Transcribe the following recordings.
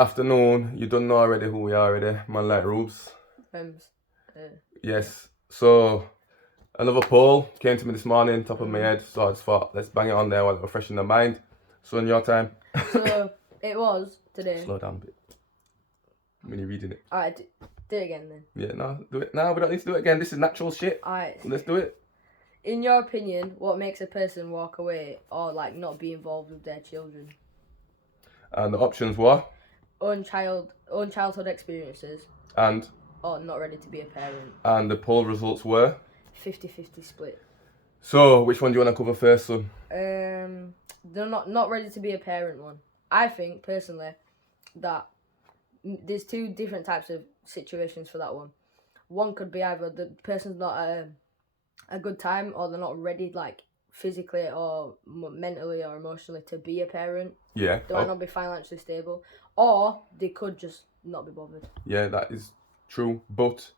Afternoon. You don't know already who we are already. Man like Rubes. Fems. Yes. So, another poll came to me this morning, top of my head. So I just thought, let's bang it on there while it refreshing the mind. So, in your time. So, it was today. Slow down a bit. When you're reading it. Alright, do it again then. Yeah, no, do it. No, we don't need to do it again. This is natural shit. Alright. Let's do it. In your opinion, what makes a person walk away or like not be involved with their children? And the options were? Own childhood experiences. And? Or not ready to be a parent. And the poll results were? 50-50 split. So, which one do you want to cover first, son? The not ready to be a parent one. I think, personally, that there's two different types of situations for that one. One could be either the person's not a good time or they're not ready, like, physically or mentally or emotionally to be a parent. Yeah. They might not be financially stable. Or they could just not be bothered. Yeah, that is true. But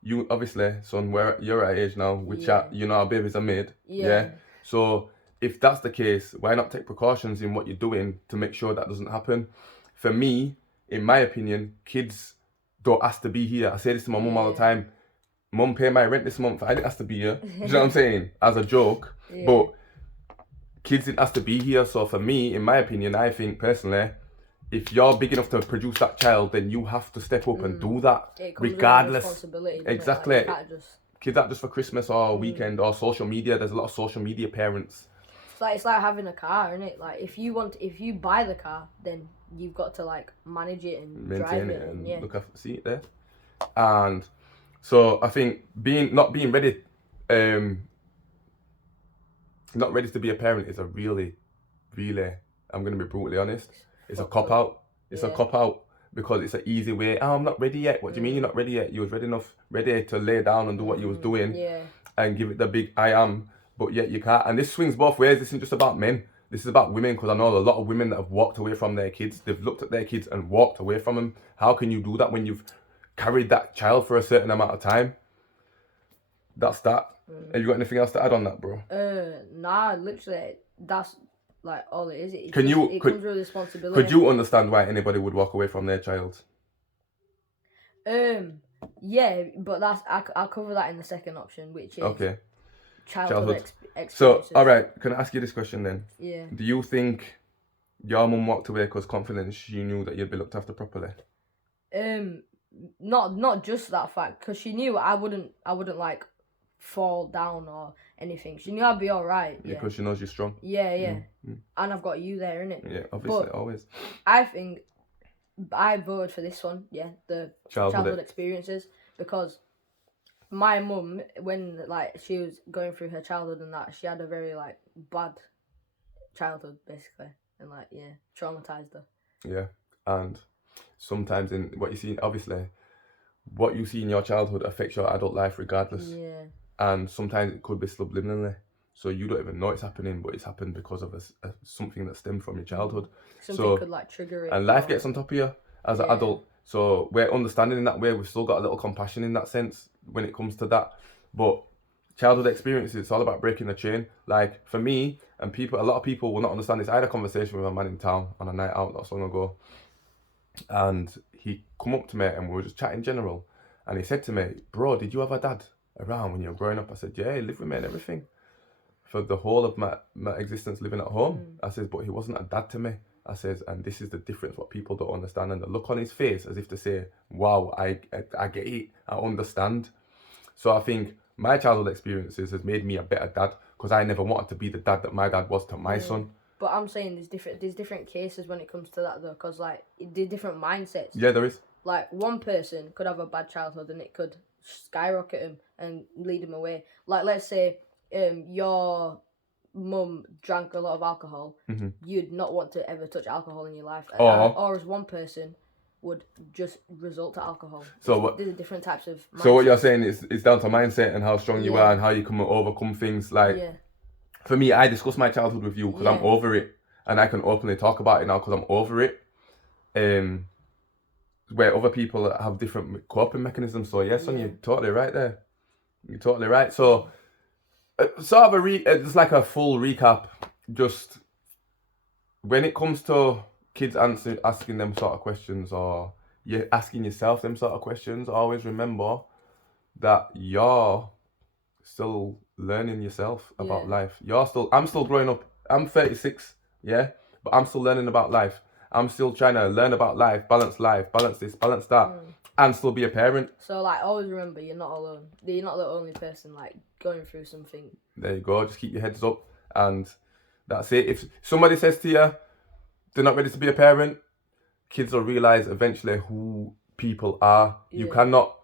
you, obviously, son, you're at age now, we chat, you know how babies are made. Yeah. So if that's the case, why not take precautions in what you're doing to make sure that doesn't happen? For me, in my opinion, kids don't ask to be here. I say this to my mum all the time. Mum, pay my rent this month. I didn't ask to be here. Do you know what I'm saying? As a joke. But kids didn't ask to be here. So for me, in my opinion, I think personally, if you're big enough to produce that child, then you have to step up and do that. Regardless. Responsibility, exactly. Like, kids aren't just for Christmas or weekend or social media. There's a lot of social media parents. It's like having a car, isn't it? Like if you buy the car, then you've got to like manage it and maintain drive it and yeah. look after the seat there. And so I think not being ready to be a parent is a really, I'm gonna be brutally honest, it's a cop out. It's a cop out because it's an easy way. Oh, I'm not ready yet. What do you mean you're not ready yet? You was ready to lay down and do what you was doing and give it the big I am, but yet you can't. And this swings both ways. This isn't just about men. This is about women, because I know a lot of women that have walked away from their kids. They've looked at their kids and walked away from them. How can you do that when you've carried that child for a certain amount of time? That's that. Have you got anything else to add on that, bro? Nah, literally, that's like all it is. It comes with responsibility. Could you understand why anybody would walk away from their child? Yeah, but I'll cover that in the second option, which is childhood. Experiences. So, all right, can I ask you this question then? Yeah. Do you think your mum walked away because confident she knew that you'd be looked after properly? Not just that fact, because she knew I wouldn't like fall down or anything. She knew I'd be all right. Yeah, because she knows you're strong. Yeah. And I've got you there, innit? Yeah, obviously, always. I think I voted for this one. Yeah, the childhood experiences, because my mum, when like she was going through her childhood and that, she had a very like bad childhood basically, and like traumatized her. Yeah, and sometimes in what you see, obviously, what you see in your childhood affects your adult life regardless. Yeah. And sometimes it could be subliminally, so you don't even know it's happening, but it's happened because of something that stemmed from your childhood. Something could like trigger it. And life gets on top of you as an adult. So we're understanding in that way. We've still got a little compassion in that sense when it comes to that. But childhood experiences, it's all about breaking the chain. Like for me, and a lot of people will not understand this. I had a conversation with a man in town on a night out not so long ago, and he come up to me and we were just chatting general, and he said to me, "Bro, did you have a dad around when you were growing up?" I said, "Yeah, he lived with me and everything for the whole of my existence living at home." I said, "But he wasn't a dad to me." I says, and this is the difference, what people don't understand. And the look on his face as if to say, wow, I get it, I understand. So I think my childhood experiences has made me a better dad, because I never wanted to be the dad that my dad was to my son. But I'm saying there's different cases when it comes to that though, because like there's different mindsets. Yeah, there is. Like one person could have a bad childhood and it could skyrocket him and lead him away. Like let's say your mum drank a lot of alcohol, you'd not want to ever touch alcohol in your life. Or as one person would just result to alcohol. So there's different types of mindsets. So what you're saying is it's down to mindset and how strong you are and how you can overcome things. Like for me, I discuss my childhood with you because I'm over it, and I can openly talk about it now because I'm over it. Where other people have different coping mechanisms. So yes, son, you're totally right there. You're totally right. So sort of it's like a full recap. Just when it comes to kids asking them sort of questions, or you're asking yourself them sort of questions, always remember that you're still learning yourself about life. I'm still growing up. I'm 36, yeah, but I'm still learning about life. I'm still trying to learn about life, balance this, balance that, and still be a parent. So like, always remember, you're not alone. You're not the only person like going through something. There you go. Just keep your heads up, and that's it. If somebody says to you they're not ready to be a parent, kids will realize eventually who people are. You cannot.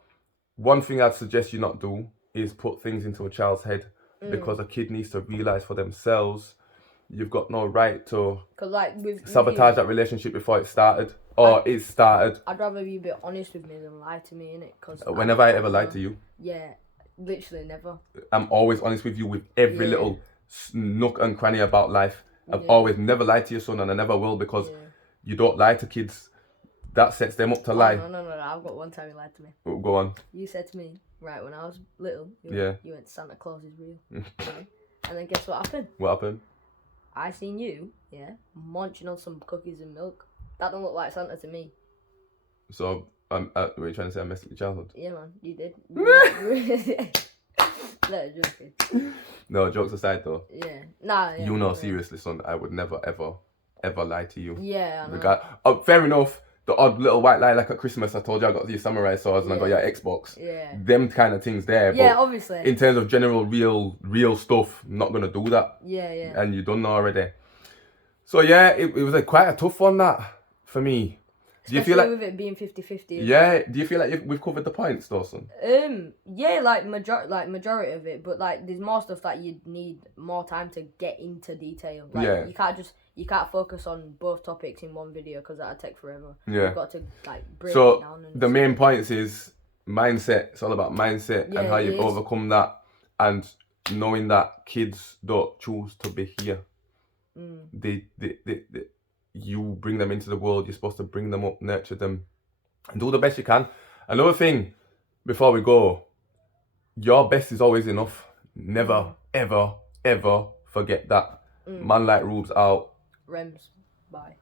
One thing I'd suggest you not do is put things into a child's head, because a kid needs to realize for themselves. You've got no right to sabotage that relationship before it started, or it started. I'd rather you be honest with me than lie to me, innit? Because whenever I ever lied to you, literally never. I'm always honest with you with every little nook and cranny about life. I've always never lied to your son, and I never will, because you don't lie to kids. That sets them up to lie. No. I've got one time you lied to me. Go on. You said to me, right, when I was little, you went, Santa Claus is real. Right? And then guess what happened? What happened? I seen you, munching on some cookies and milk. That don't look like Santa to me. So, were you trying to say I messed up your childhood? Yeah, man, you did. Joking. No, jokes aside though. Yeah. Nah. Yeah, you know, seriously, son, I would never, ever lie to you. Yeah, I know. Fair enough. The odd little white lie, like at Christmas, I told you I got your samurai swords and I got your Xbox. Yeah. Them kind of things there. Yeah, but obviously. in terms of general, real stuff, I'm not gonna do that. Yeah. And you done already. So yeah, it was quite a tough one, that for me. Do you feel like with it being 50-50? Yeah. Do you feel like we've covered the points, Dawson? Yeah, like majority of it, but like there's more stuff that you'd need more time to get into detail. Like you can't focus on both topics in one video, because that'd take forever. Yeah. You've got to like break it down. The main points is mindset. It's all about mindset and how you overcome that, and knowing that kids don't choose to be here. They you bring them into the world. You're supposed to bring them up, nurture them, and do the best you can. Another thing before we go, your best is always enough. Never, ever, ever forget that. Man like Rube's out. Rems, bye.